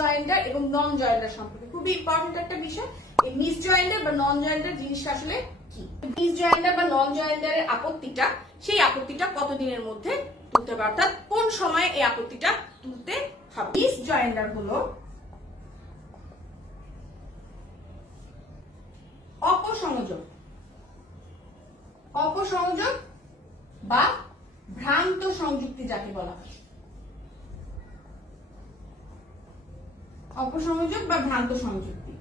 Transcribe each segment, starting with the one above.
Joinder এবং নন joinder সম্পর্কে। খুবই ইম্পর্টেন্ট একটা বিষয়। এই মিস জয়েন্ডার বা নন জয়েন্ডার জিনিসটা আসলে কি? মিস জয়েন্ডার বা নন জয়েন্ডারের আপত্তিটা, সেই আপত্তিটা কতদিনের মধ্যে তুলতে হবে, অর্থাৎ কোন সময়ে এই আপত্তিটা তুলতে হবে। মিস জয়েন্ডার হলো অপসংযোগ, অপসংযোগ বা ভ্রান্ত সংযুক্তি যাকে বলা হয়। অপসংযোগ বা ভ্রান্ত সংযুক্তি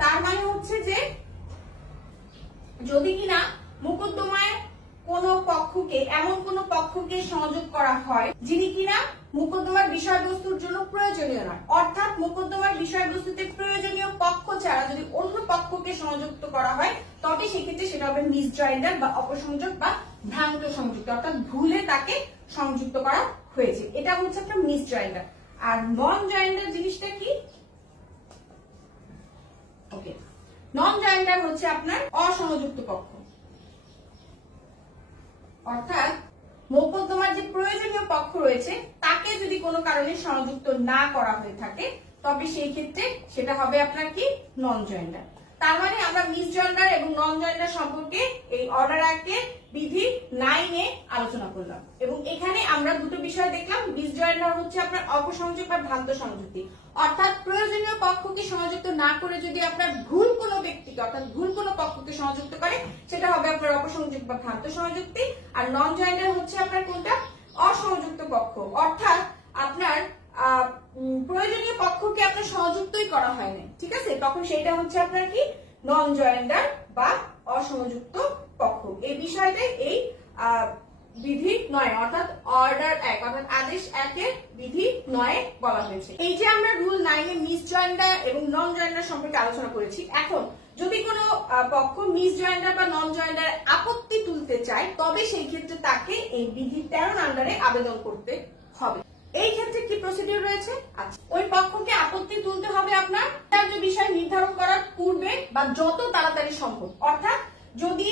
তার মানে হচ্ছে যে যদি কিনা মোকদ্দমায় কোন পক্ষকে, এমন কোন পক্ষকে সংযোগ করা হয় যিনি কিনা মোকদ্দমার বিষয়বস্তুর জন্য প্রয়োজনীয় নয়, অর্থাৎ মোকদ্দমার বিষয়বস্তুতে প্রয়োজনীয় পক্ষ ছাড়া যদি অন্য পক্ষকে সংযুক্ত করা হয় তবে সেক্ষেত্রে সেটা হবে মিস জয়েন্ডার বা অপসংযোগ বা ভ্রান্ত সংযুক্তি, অর্থাৎ ভুলে তাকে সংযুক্ত করা হয়েছে। এটা হচ্ছে একটা মিস জয়েন্ডার। আর নন জয়েন্ডার জিনিসটা কি? ওকে, নন জয়েন্ডার হচ্ছে আপনার অসংযুক্ত পক্ষ, অর্থাৎ মোকদ্দমার যে প্রয়োজনীয় পক্ষ রয়েছে তাকে যদি কোনো কারণে সংযুক্ত না করা হয়ে থাকে তবে সেই ক্ষেত্রে সেটা হবে আপনার কি? নন জয়েন্ডার। তার মানে আমরা মিস জয়েন্ডার এবং নন জয়েন্ডার সম্পর্কে এই অর্ডার অ্যাক্টের বিধি 9 আলোচনা করলাম এবং এখানে আমরা দুটো বিষয় দেখলাম। মিস জয়েন্ডার হচ্ছে আপনার অপসংযোগ বা ভ্রান্ত সংযুক্তি, অর্থাৎ প্রয়োজনীয় পক্ষকে সংযুক্ত না করে যদি আপনার ভুল কোনো ব্যক্তিকে, অর্থাৎ ভুল কোনো পক্ষকে সংযুক্ত করে সেটা হবে আপনার অপসংযোগ বা ভ্রান্ত সংযুক্তি। আর নন জয়েন্ডার হচ্ছে আপনার কোনটা? অসংযুক্ত পক্ষ, অর্থাৎ আপনার প্রয়োজনীয় পক্ষকে আপনার সংযুক্তই করা হয় না, ঠিক আছে, তখন সেটা হচ্ছে আপনার কি? নন জয়েন্ডার বা অসংযুক্ত পক্ষ। এই বিষয়টা এই বিধি 9 অর্থাৎ অর্ডার 1 অর্থাৎ আদেশ 1 বিধি 9 বলা হয়েছে। এই যে আমরা রুল 9 মিস জয়েন্ডার এবং নন জয়েন্ডার সম্পর্কে আলোচনা করেছি, এখন যদি কোনো পক্ষ মিস জয়েন্ডার বা নন জয়েন্ডার আপত্তি তুলতে চায় তবে সেই ক্ষেত্রে তাকে এই বিধি 13 আন্ডারে আবেদন করতে হবে। এই ক্ষেত্রে কি প্রসিডিউর রয়েছে? আচ্ছা, ওই পক্ষকে আপত্তি তুলতে হবে আপনার যে বিষয় নির্ধারণ করার পূর্বে বা যত তাড়াতাড়ি সম্ভব, অর্থাৎ যদি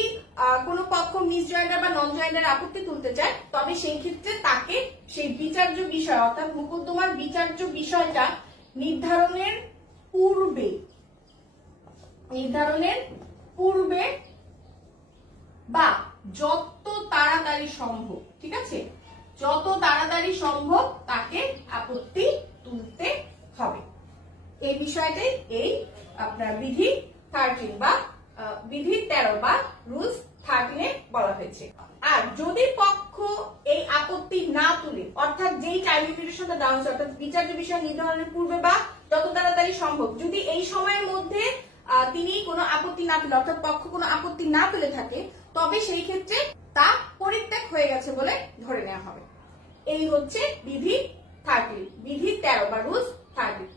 কোনো পক্ষ মিস জয়েন্ডার বা নন জয়েন্ডার আপত্তি তুলতে চায় তবে সেই ক্ষেত্রে তাকে সেই বিচার্য বিষয় অর্থাৎ মোকদ্দমার বিচার্য বিষয়টা নির্ধারণের পূর্বে বা যত তাড়াতাড়ি সম্ভব, ঠিক আছে, যত তাড়াতাড়ি সম্ভব তাকে আপত্তি তুলতে হবে। এই বিষয়টাই এই আপনার বিধি 13 বা বিধি 13 বা রুলস 13 বলা হয়েছে। আর যদি পক্ষ এই আপত্তি না তুলে, অর্থাৎ যেই টাইম লিমিটেশনটা দেওয়া হয়েছে অর্থাৎ বিচার্য বিষয় নির্ধারণের পূর্বে বা যত তাড়াতাড়ি সম্ভব, যদি এই সময়ের মধ্যে তিনি কোনো আপত্তি না তুলে, অর্থাৎ পক্ষ কোনো আপত্তি না তুলে থাকে তবে সেই ক্ষেত্রে তা পরিত্যাগ হয়ে গেছে বলে ধরে নেওয়া হবে। এই হচ্ছে বিধি 13 বা রুলস 13।